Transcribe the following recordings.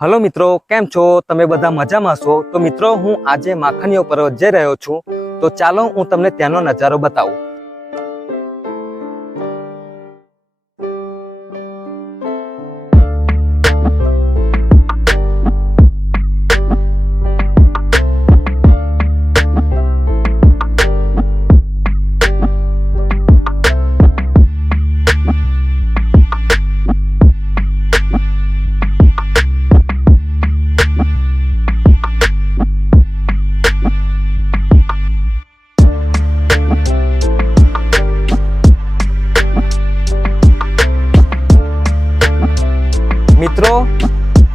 Hello મિત્રો, કેમ છો? તમે બધા મજામાં છો? તો મિત્રો, હું આજે માખણીયો પર્વત જઈ રહ્યો છું. તો ચાલો હું તમને ત્યાંનો નજારો બતાવું. મિત્રો,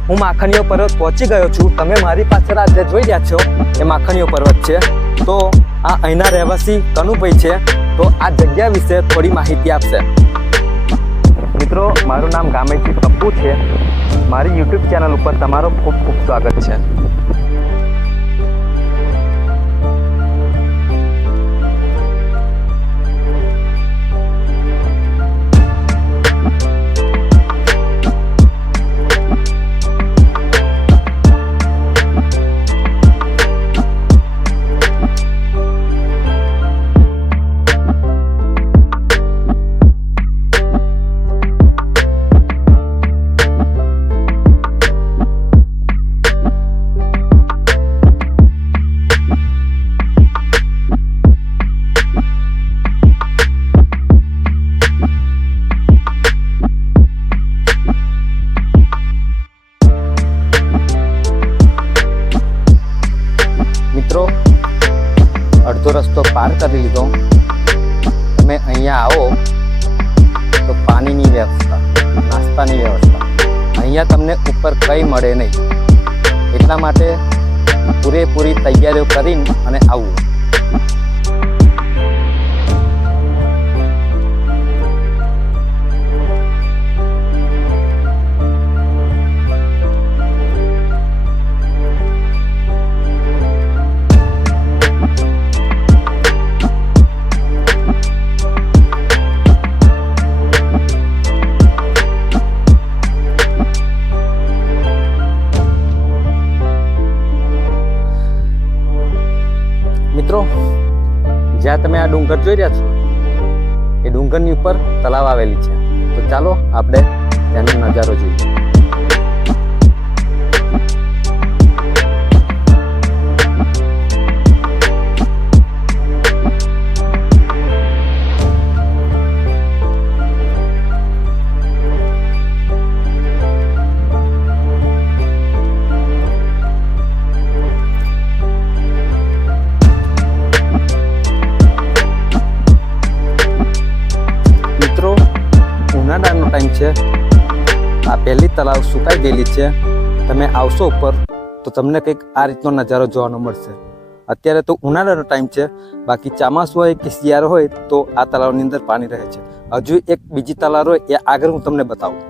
હું માખણીયો પર્વત પહોંચી ગયો છું. તમે મારી પાછળ આ જે જોઈ રહ્યા છો એ માખણીયો પર્વત છે. તો આ અહીંના રહેવાસી કનુભાઈ છે. તો આ જગ્યા વિશે થોડી માહિતી આપશે. મિત્રો, મારું નામ ગામેજી પપ્પુ છે. મારી યુટ્યુબ ચેનલ ઉપર તમારો ખૂબ ખૂબ સ્વાગત છે. મિત્રો, અડધો રસ્તો પાર કરી લીધો. તમે અહીંયા આવો તો પાણીની વ્યવસ્થા, નાસ્તાની વ્યવસ્થા, અહીંયા તમને ઉપર કંઈ મળે નહીં. એટલા માટે પૂરેપૂરી તૈયારીઓ કરીને અને આવવું. મિત્રો, જ્યાં તમે આ ડુંગર જોઈ રહ્યા છો એ ડુંગરની ઉપર તળાવ આવેલી છે. તો ચાલો આપણે તેનો નજારો જોઈએ. ઉનાળાનો ટાઈમ છે. આ પહેલી તળાવ સુકાઈ ગયેલી છે. તમે આવશો ઉપર તો તમને કંઈક આ રીતનો નજારો જોવાનો મળશે. અત્યારે તો ઉનાળાનો ટાઈમ છે. બાકી ચોમાસું હોય કે શિયાળો હોય તો આ તળાવની અંદર પાણી રહે છે. હજુ એક બીજી તળાવ હોય એ આગળ હું તમને બતાવું.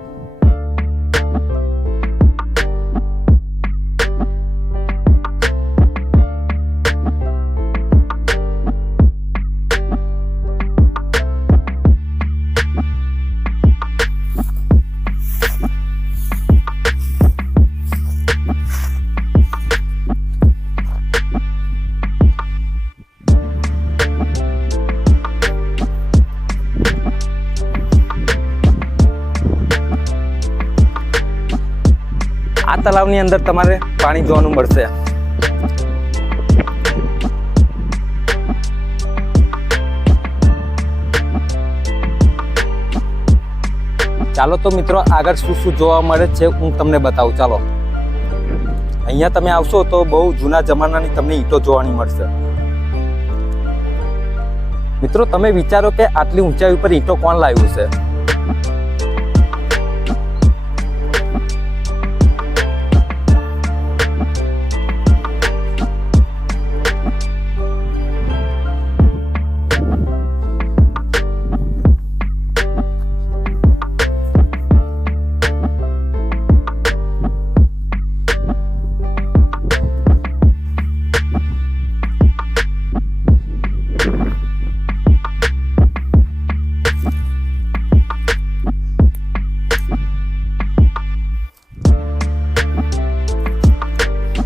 આ તળાવની અંદર તમારે પાણી જોવાનું મળશે. ચાલો તો મિત્રો, આગળ શું શું જોવા મળે છે હું તમને બતાવું. ચાલો, અહીંયા તમે આવશો તો બહુ જૂના જમાનાની તમને ઈંટો જોવાની મળશે. મિત્રો, તમે વિચારો કે આટલી ઊંચાઈ ઉપર ઈંટો કોણ લાવ્યું છે?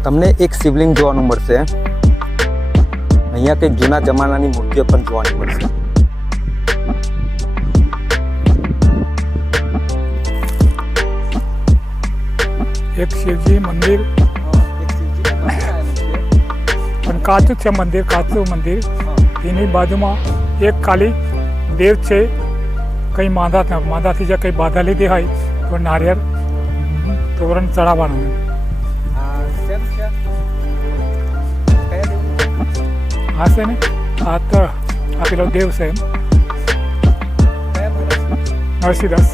તમને એક શિવલિંગ જોવાનું મળશે. અહીંયા કંઈક જૂના જમાનાની મૂર્તિઓ પણ જોવાની મળશે. એક શિવજી મંદિર પણ કાચું છે મંદિર, કાચું મંદિર. એની બાજુમાં એક ખાલી દેવ છે. કંઈ માંદાથી જે કંઈ બાધા લીધી હોય તો નારિયેળ તોરણ ચડાવવાનું. હા છે ને, આ તો આ પેલો દેવ છે એમ, નરસિંહદાસ.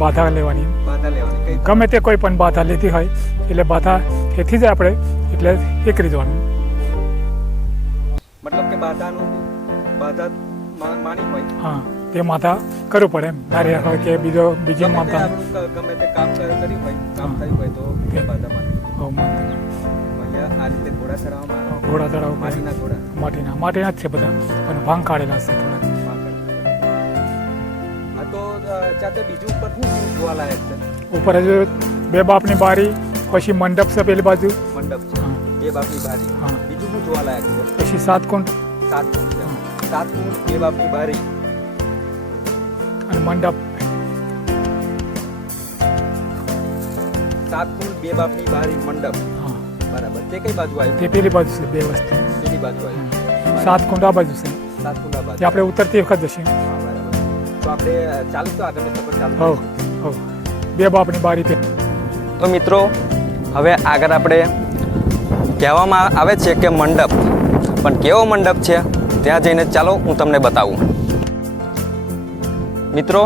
બાધા લેવાની, ગમે તે કોઈ પણ બાધા લીધી હોય એટલે બાધા એથી જ આપણે એટલે એ કરી દેવાનું. મતલબ કે બાધા માની હોય. હા, તે માતા કરવું પડે એમ. નારિયેળ હોય કે બીજી માતા ગમે તે કામ કર્યું હોય, કામ થયું હોય તો બાધા માની. અહીંયા આ રીતે ઘોડા ચડાવવામાં, ઘોડા ચડાવ માટીના ઘોડા, માટીના જ છે બધા, પણ ભાંગ કાઢેલા છે થોડા. આ તો ચાચા બીજું ઉપર શું જોવાલાયક છે? ઉપર હજુ બે બાપની બારી, પછી મંડપ છે પેલી બાજુ. મંડપ છે, બે બાપની બારી. હા, બીજું શું જોવાલાયક છે? પછી 7 કુંડ. 7 કુંડ છે. 7 કુંડ, બે બાપની બારી અને મંડપ. 7 કુંડ, બે બાપની બારી, મંડપ. હા, બરાબર. તે કઈ બાજુ આવી? તે પેલી બાજુ છે, બે વસ્તુ. પેલી બાજુ આવી. 7 કુંડ આ બાજુ છે. 7 કુંડ આ બાજુ. તે આપણે ઉતરતી વખત જશે. બરાબર. તો આપણે ચાલુ તો આગળનો સફર ચાલુ. હો, બે બાપની બારી પે. તો મિત્રો, હવે આગળ આપણે કહેવામાં આવે છે કે મંડપ, પણ કેવો મંડપ છે ત્યાં જઈને ચાલો હું તમને બતાવું. મિત્રો,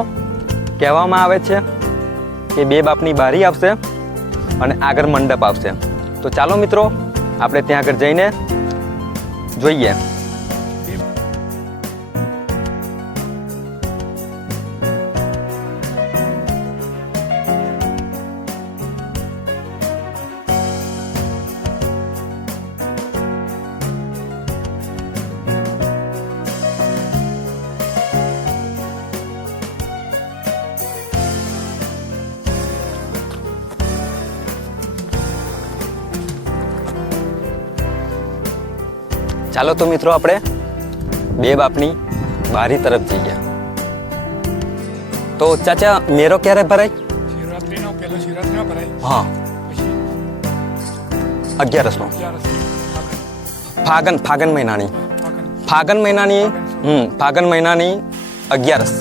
કહેવામાં આવે છે કે બે બાપની બારી આવશે અને આગળ મંડપ આવશે. તો ચાલો મિત્રો, આપણે ત્યાં આગળ જઈને જોઈએ. ચાલો તો મિત્રો, આપણે બે બાપની બારી તરફ જઈએ. તો ચાચા, મેરો ક્યારે ભરાય? શિવરાત્રીનો પહેલો શિવરાત્રીનો ભરાય. હા, પછી 11નો. 11 ફાગણ મહિનાની. ફાગણ મહિનાની 11.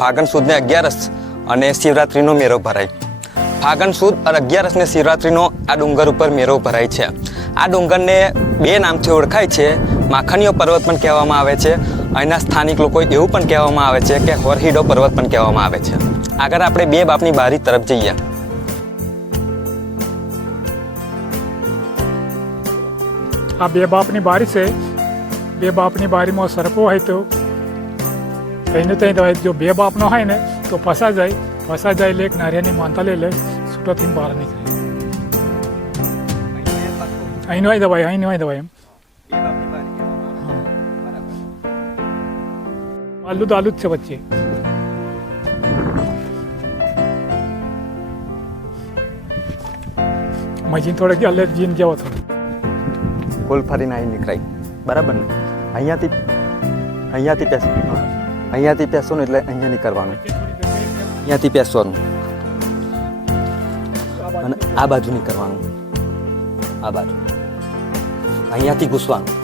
ફાગણ સુદ ને 11 અને શિવરાત્રીનો મેરો ભરાય. ફાગણ સુદ અને 11 ને શિવરાત્રીનો આ ડુંગર ઉપર મેરો ભરાય છે. આ ડુંગરને બે નામથી ઓળખાય છે. માખણીયો પર્વત પણ કહેવામાં આવે છે. અહીંના સ્થાનિક લોકો એવું પણ કહેવામાં આવે છે કે હોરહીડો પર્વત પણ કહેવામાં આવે છે. આગળ આપણે બે બાપની બારી તરફ જઈએ. આ બે બાપની બારી છે. બે બાપની બારીમાં સરપો હોય તો કહીને ત્યાં જો બે બાપનો હોય ને તો ફસા જાય એટલે એક નારિયેળની માનતા લઈ લે, છૂટો થઈને બહાર નીકળે. અહીંનો હોય દવાય એમ. આલુ જ છે વચ્ચે. મજીન થોડેક અલ્લે જીન જેવો થોડો ગોલ ફરીને અહીં નીકળાય. બરાબર ને? અહીંયાથી પેસો ને એટલે અહીંયા નીકળવાનું. અહીંયાથી પેસવાનું અને આ બાજુ નીકળવાનું. આ બાજુ અહીંયાથી ઘૂસવાનું.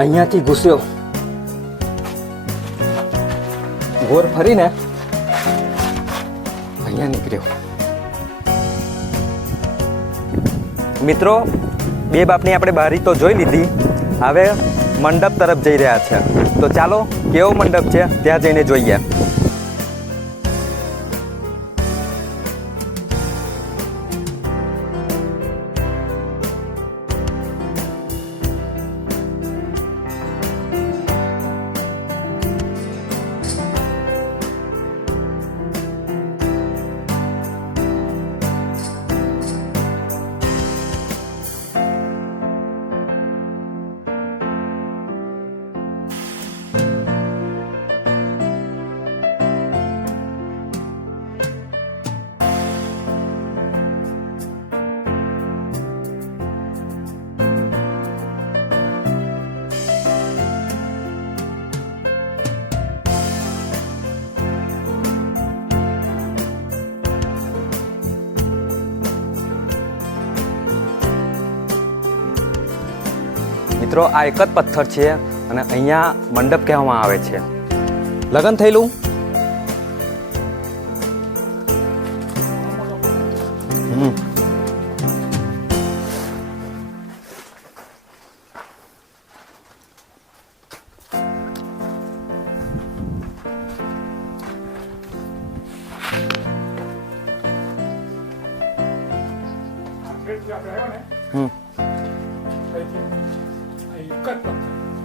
અહીંયાથી ઘૂસ્યો, ગોળ ફરીને અહીંયા નીકળ્યો. મિત્રો, બે બાપની આપણે બારી તો જોઈ લીધી. હવે મંડપ તરફ જઈ રહ્યા છે. તો ચાલો કેવો મંડપ છે ત્યાં જઈને જોઈએ. મિત્રો, આ એક જ પથ્થર છે અને અહીંયા મંડપ કહેવામાં આવે છે. લગ્ન થયેલું.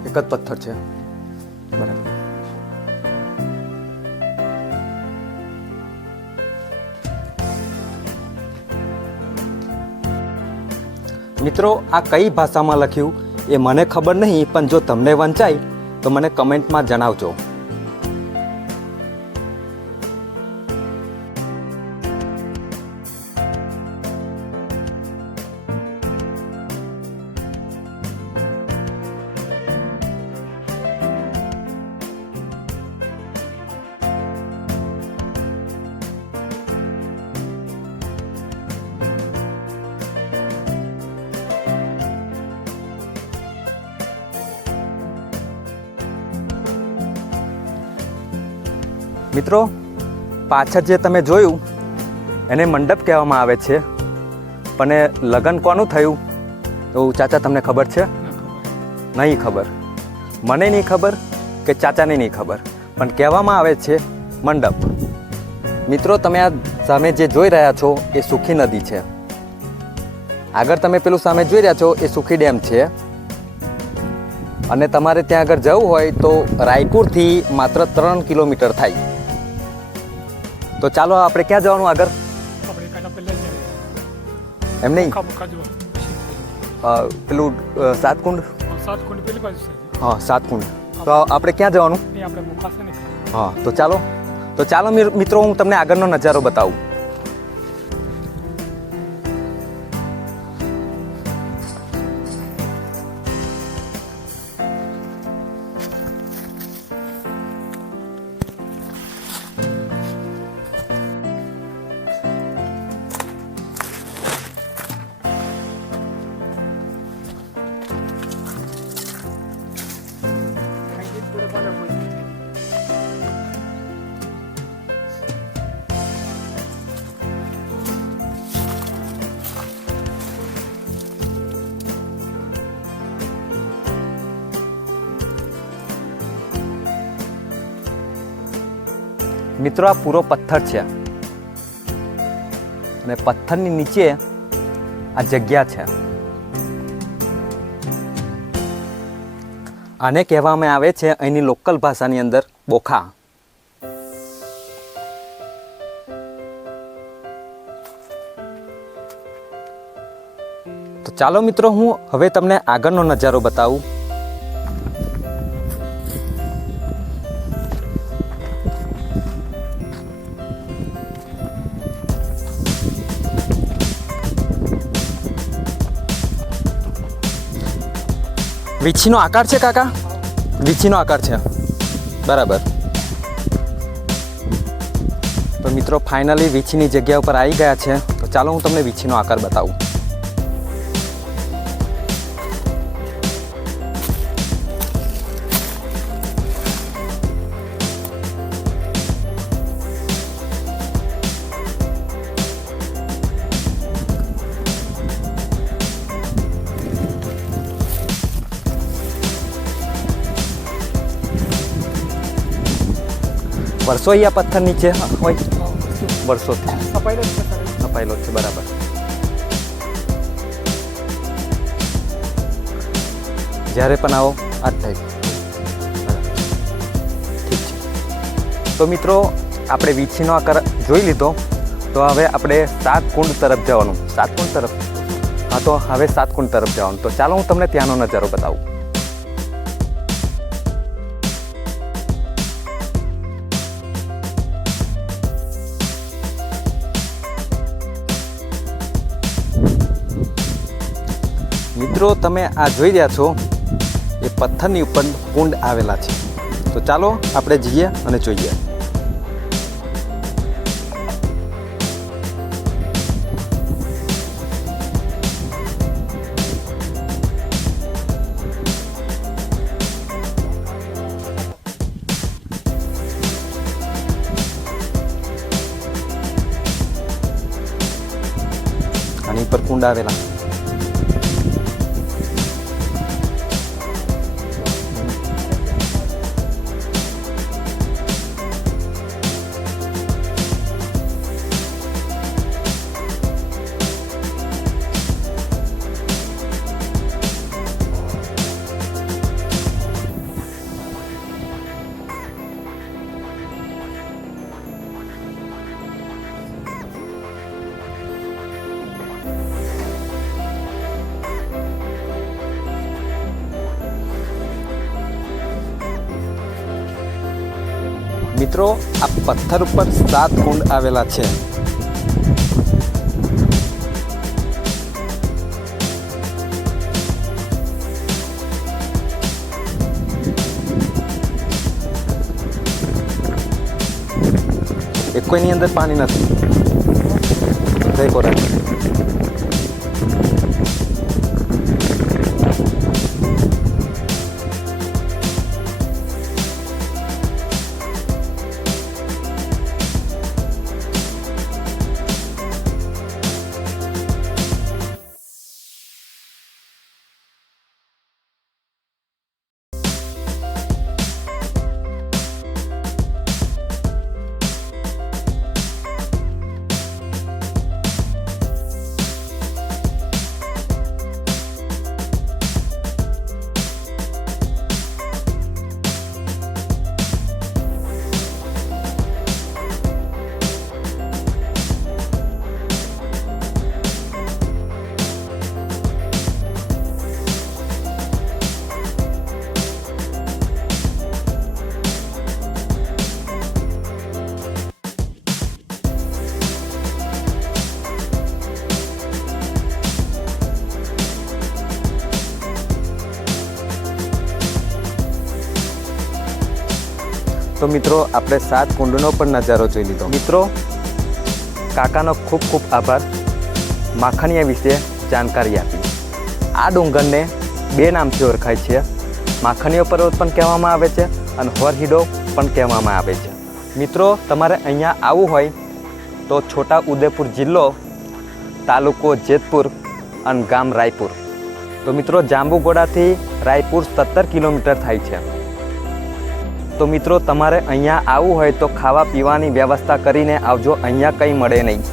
એક જ પથ્થર છે. બરાબર. મિત્રો, આ કઈ ભાષામાં લખ્યું એ મને ખબર નહીં, પણ જો તમને વંચાય તો મને કમેન્ટમાં જણાવજો. મિત્રો, પાછળ જે તમે જોયું એને મંડપ કહેવામાં આવે છે. પણ એ લગ્ન કોનું થયું એવું ચાચા તમને ખબર છે? નહીં ખબર. મને નહીં ખબર કે ચાચાને નહીં ખબર, પણ કહેવામાં આવે છે મંડપ. મિત્રો, તમે આ સામે જે જોઈ રહ્યા છો એ સુખી નદી છે. આગળ તમે પેલું સામે જોઈ રહ્યા છો એ સુખી ડેમ છે. અને તમારે ત્યાં આગળ જવું હોય તો રાયપુરથી માત્ર 3 કિલોમીટર થાય. તો ચાલો આપણે ક્યાં જવાનું આગળ? એમ નહીં, પેલું સાતકુંડ. હા, સાતકુંડ. તો આપણે ક્યાં જવાનું? હા, તો ચાલો મિત્રો, હું તમને આગળનો નજારો બતાવું. મિત્રો, આ પૂરો પથ્થર છે અને પથ્થરની નીચે આ જગ્યા છે. આને કહેવામાં આવે છે અહીંની લોકલ ભાષાની અંદર બોખા. તો ચાલો મિત્રો, હું હવે તમને આગળનો નજારો બતાવું. વીછીનો આકાર છે કાકા? વીછીનો આકાર છે. બરાબર. તો મિત્રો, ફાઇનલી વીછીની જગ્યા ઉપર આવી ગયા છે. તો ચાલો હું તમને વીછીનો આકાર બતાવું. વર્ષો અહીંયા પથ્થર નીચે હોય વર્ષોથી સફાઈ જ છે સર. સપાયેલો છે બરાબર. જ્યારે પણ આવો આ જ થાય. ઠીક છે. તો મિત્રો આપણે વીછીનો આકાર જોઈ લીધો. તો હવે આપણે સાતકુંડ તરફ જવાનું. સાતકુંડ તરફ? હા, તો હવે સાતકુંડ તરફ જવાનું. તો ચાલો હું તમને ત્યાંનો નજારો બતાવું. મિત્રો તમે આ જોઈ રહ્યા છો એ પથ્થરની ઉપર કુંડ આવેલા છે. તો ચાલો આપણે જઈએ અને જોઈએ. આની પર કુંડ આવેલા. મિત્રો આ પથ્થર ઉપર 7 કુંડ આવેલા છે. એક કોઈની અંદર પાણી નથી. જય કોરા. તો મિત્રો આપણે 7 કુંડનો પણ નજારો જોઈ લીધો. મિત્રો કાકાનો ખૂબ ખૂબ આભાર માખણીયા વિશે જાણકારી આપી. આ ડુંગરને 2 નામથી ઓળખાય છે. માખણીયો પર્વત પણ કહેવામાં આવે છે અને હોરહીડો પણ કહેવામાં આવે છે. મિત્રો તમારે અહીંયા આવવું હોય તો છોટા ઉદેપુર જિલ્લો, તાલુકો જેતપુર અને ગામ રાયપુર. તો મિત્રો જાંબુઘોડાથી રાયપુર 17 કિલોમીટર થાય છે. તો મિત્રો તમારે અહીંયા આવવું હોય તો ખાવા પીવાની વ્યવસ્થા કરીને આવજો. અહીંયા કંઈ મળે નહીં.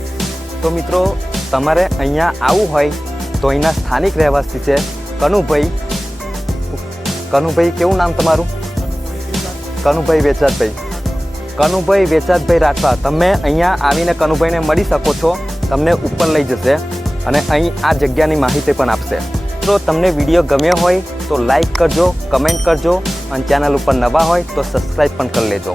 તો મિત્રો તમારે અહીંયા આવવું હોય તો અહીંના સ્થાનિક રહેવાસી છે કનુભાઈ. કનુભાઈ કેવું નામ તમારું? કનુભાઈ વેચાતભાઈ. કનુભાઈ વેચાતભાઈ રાઠવા. તમે અહીંયા આવીને કનુભાઈને મળી શકો છો. તમને ઉપર લઈ જશે અને અહીં આ જગ્યાની માહિતી પણ આપશે. તો તમને વિડીયો ગમ્યો હોય તો લાઈક કરજો, કમેન્ટ કરજો અને ચેનલ ઉપર નવા હોય તો સબસ્ક્રાઈબ પણ કરી લેજો.